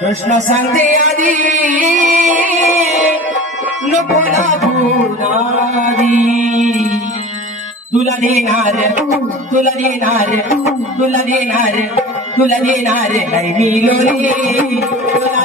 कृष्ण सांगते आधी नको ना भूलादी तुला देणार तुला देणार तुला देणार तुला देणार नाही मी लोणी. तुला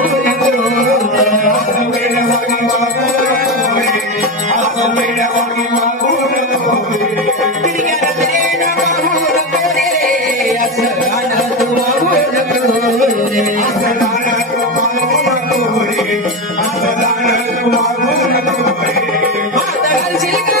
Take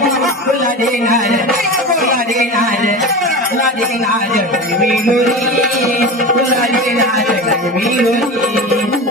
Ladinad, Ladinad, Ladinad, Ladinad, Ladinad, Ladinad, Ladinad,